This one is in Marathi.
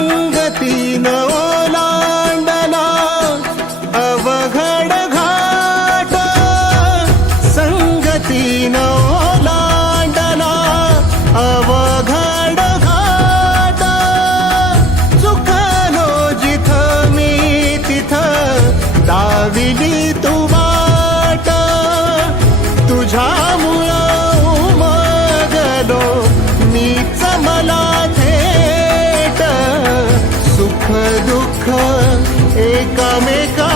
संगतीन ओलांडला अवघड घाट, संगतीन ओलांडला अवघड घाट. चुकलो जिथं मी तिथं दाविली तू वाट, तुझ्यामुळं उमगलो मीच मला थेट. सुख दुःख एकामेका